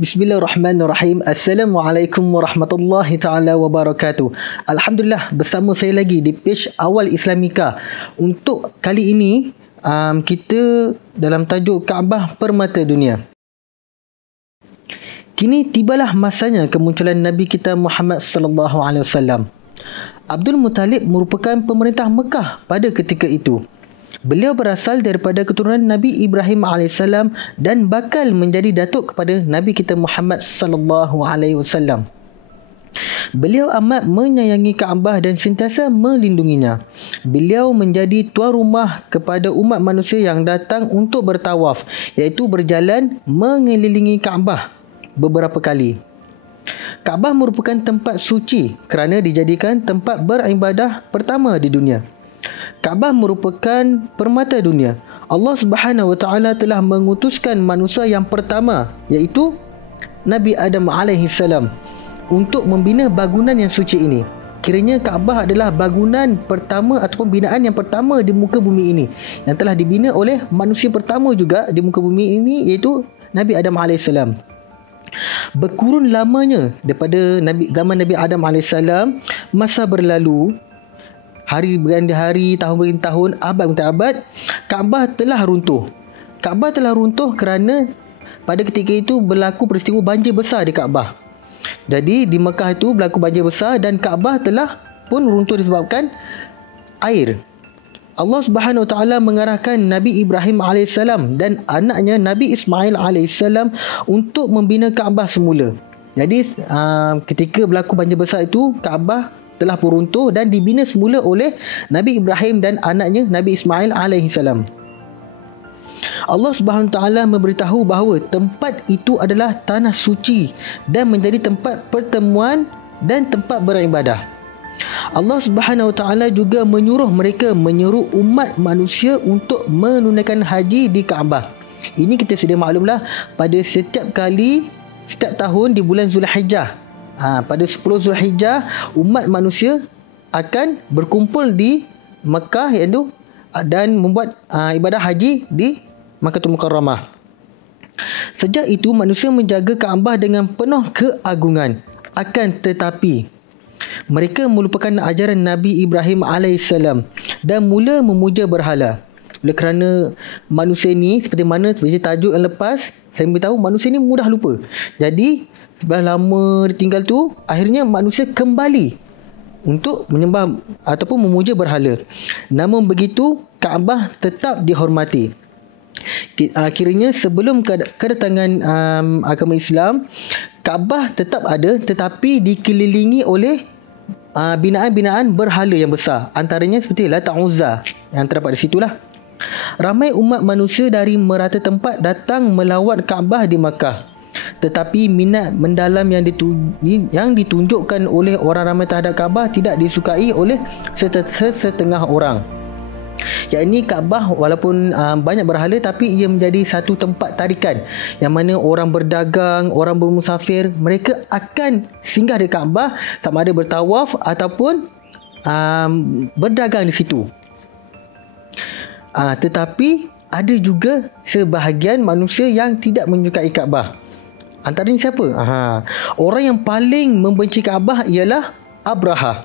Bismillahirrahmanirrahim. Assalamualaikum warahmatullahi taala wabarakatuh. Alhamdulillah, bersama saya lagi di page Awal Islamika. Untuk kali ini kita dalam tajuk Kaabah Permata Dunia. Kini tibalah masanya kemunculan Nabi kita Muhammad sallallahu alaihi wasallam. Abdul Muttalib merupakan pemerintah Mekah pada ketika itu. Beliau berasal daripada keturunan Nabi Ibrahim AS dan bakal menjadi datuk kepada Nabi kita Muhammad sallallahu alaihi wasallam. Beliau amat menyayangi Kaabah dan sentiasa melindunginya. Beliau menjadi tuan rumah kepada umat manusia yang datang untuk bertawaf, iaitu berjalan mengelilingi Kaabah beberapa kali. Kaabah merupakan tempat suci kerana dijadikan tempat beribadah pertama di dunia. Kaabah merupakan permata dunia. Allah Subhanahu Wa Taala telah mengutuskan manusia yang pertama, iaitu Nabi Adam alaihi salam, untuk membina bangunan yang suci ini. Kiranya Kaabah adalah bangunan pertama ataupun binaan yang pertama di muka bumi ini, yang telah dibina oleh manusia pertama juga di muka bumi ini, iaitu Nabi Adam alaihi salam. Berkurun lamanya daripada zaman Nabi Adam AS, masa berlalu, hari berganti hari, tahun berganti tahun, abad berganti abad, Kaabah telah runtuh. Kaabah telah runtuh kerana pada ketika itu berlaku peristiwa banjir besar di Kaabah. Jadi di Mekah itu berlaku banjir besar dan Kaabah telah pun runtuh disebabkan air. Allah Subhanahu Wa Taala mengarahkan Nabi Ibrahim AS dan anaknya Nabi Ismail AS untuk membina Kaabah semula. Jadi ketika berlaku banjir besar itu, Kaabah telah pun runtuh dan dibina semula oleh Nabi Ibrahim dan anaknya Nabi Ismail AS. Allah Subhanahu Wa Taala memberitahu bahawa tempat itu adalah tanah suci dan menjadi tempat pertemuan dan tempat beribadah. Allah Subhanahu Wa Taala juga menyuruh umat manusia untuk menunaikan haji di Kaabah. Ini kita sedia maklumlah, pada setiap tahun di bulan Zulhijjah, pada 10 Zulhijjah, umat manusia akan berkumpul di Mekah iaitu dan membuat ibadah haji di Makkahul Mukarramah. Sejak itu manusia menjaga Kaabah dengan penuh keagungan. Akan tetapi mereka melupakan ajaran Nabi Ibrahim AS dan mula memuja berhala. Oleh kerana manusia ni, seperti tajuk yang lepas saya beritahu, manusia ni mudah lupa. Jadi setelah lama ditinggal tu, akhirnya manusia kembali untuk menyembah ataupun memuja berhala. Namun begitu, Kaabah tetap dihormati. Akhirnya sebelum kedatangan agama Islam, Kaabah tetap ada tetapi dikelilingi oleh binaan-binaan berhala yang besar. Antaranya seperti Lat Uzza yang terdapat di situlah. Ramai umat manusia dari merata tempat datang melawat Kaabah di Makkah. Tetapi minat mendalam yang ditunjukkan oleh orang ramai terhadap Kaabah tidak disukai oleh setengah orang. Yakni Kaabah walaupun banyak berhala, tapi ia menjadi satu tempat tarikan yang mana orang berdagang, orang bermusafir, mereka akan singgah di Kaabah sama ada bertawaf ataupun berdagang di situ. Tetapi ada juga sebahagian manusia yang tidak menyukai Kaabah. Antaranya siapa? Orang yang paling membenci Kaabah ialah Abraha,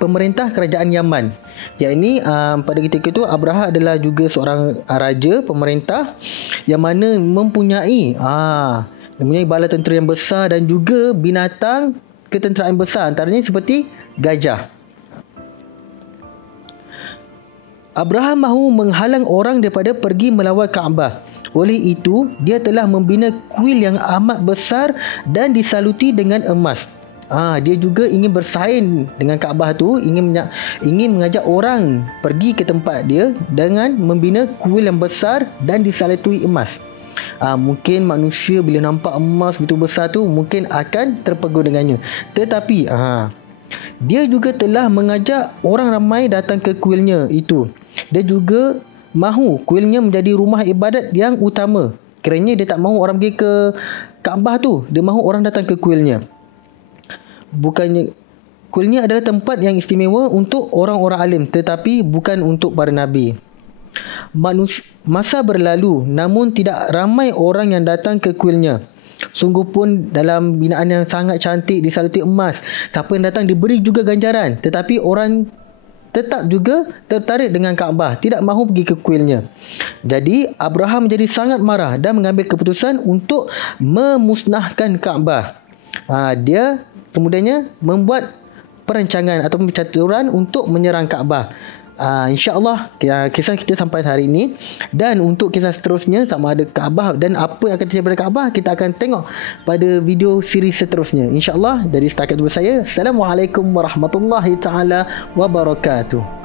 pemerintah kerajaan Yaman. Yakni pada ketika itu Abraha adalah juga seorang raja, pemerintah yang mana mempunyai bala tentera yang besar dan juga binatang ketenteraan besar, antaranya seperti gajah. Abraha mahu menghalang orang daripada pergi melawat Kaabah. Oleh itu, dia telah membina kuil yang amat besar dan disaluti dengan emas. Dia juga ingin bersaing dengan Kaabah tu, ingin mengajak orang pergi ke tempat dia dengan membina kuil yang besar dan disalutui emas. Mungkin manusia bila nampak emas begitu besar tu mungkin akan terpegun dengannya. Tetapi dia juga telah mengajak orang ramai datang ke kuilnya itu. Dia juga mahu kuilnya menjadi rumah ibadat yang utama. Kerana dia tak mahu orang pergi ke Kaabah tu, dia mahu orang datang ke kuilnya. Bukannya kuilnya adalah tempat yang istimewa untuk orang-orang alim, tetapi bukan untuk para nabi. Masa berlalu namun tidak ramai orang yang datang ke kuilnya. Sungguh pun dalam binaan yang sangat cantik, disaluti emas. Siapa yang datang diberi juga ganjaran. Tetapi orang tetap juga tertarik dengan Kaabah, tidak mahu pergi ke kuilnya. Jadi Abraham menjadi sangat marah dan mengambil keputusan untuk memusnahkan Kaabah. Dia kemudiannya membuat perancangan atau percaturan untuk menyerang Kaabah. InsyaAllah kisah kita sampai hari ini. Dan untuk kisah seterusnya, sama ada Kaabah dan apa yang akan terjadi pada Kaabah, kita akan tengok pada video siri seterusnya, InsyaAllah. Dari setakat itu saya, Assalamualaikum warahmatullahi taala wabarakatuh.